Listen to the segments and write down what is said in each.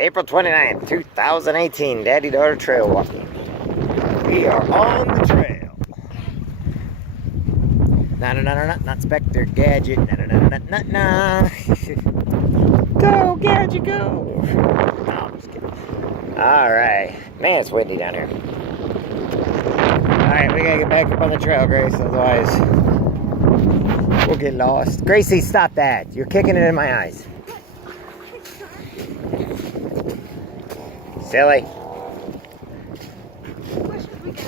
April 29th, 2018, Daddy-daughter trail walking. We are on the trail. Not Spectre Gadget. Go, Gadget, go. No, I'm just kidding. Alright. Man, it's windy down here. Alright, we gotta get back up on the trail, Grace, otherwise we'll get lost. Gracie, stop that. You're kicking it in my eyes. Silly. Where should we go?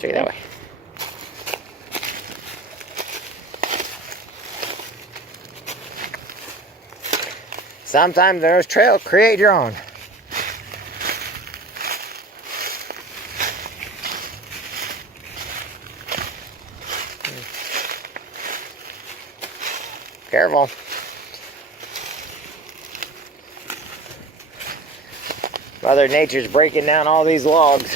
Show you that way. Sometimes there's trail, create your own. Careful. Mother Nature's breaking down all these logs.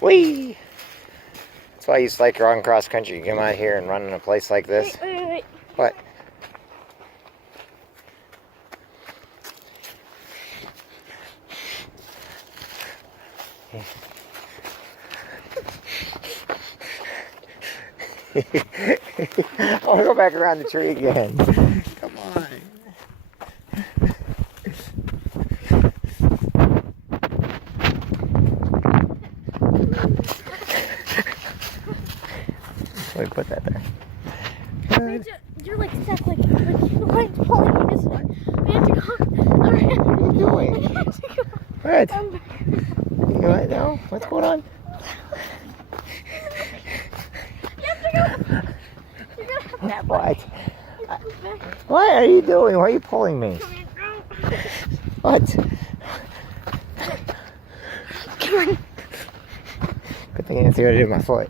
Whee! That's why I used to like run cross country. You come out here and run in a place like this. Wait. What? I want to go back around the tree again. Come on. Let me put that there. You're like stuck, like the line's pulling you this way. We have to go around. What are you doing? We have to go. What? You what now? What's going on? You have to go. You're gonna have that What? What are you doing? Why are you pulling me? What? Come on. Good thing I didn't see what I did with my foot.